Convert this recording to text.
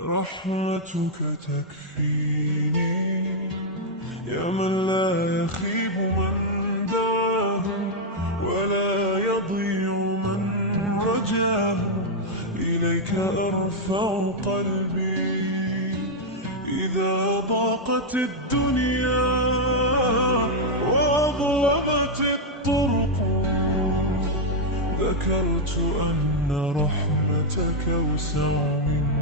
رحمتك تكفيني يا من لا يخيب من دعاه ولا يضيع من رجاه. إليك أرفع قلبي إذا ضاقت الدنيا وأظلمت الطرق. ذكرت أن رحمتك أوسع من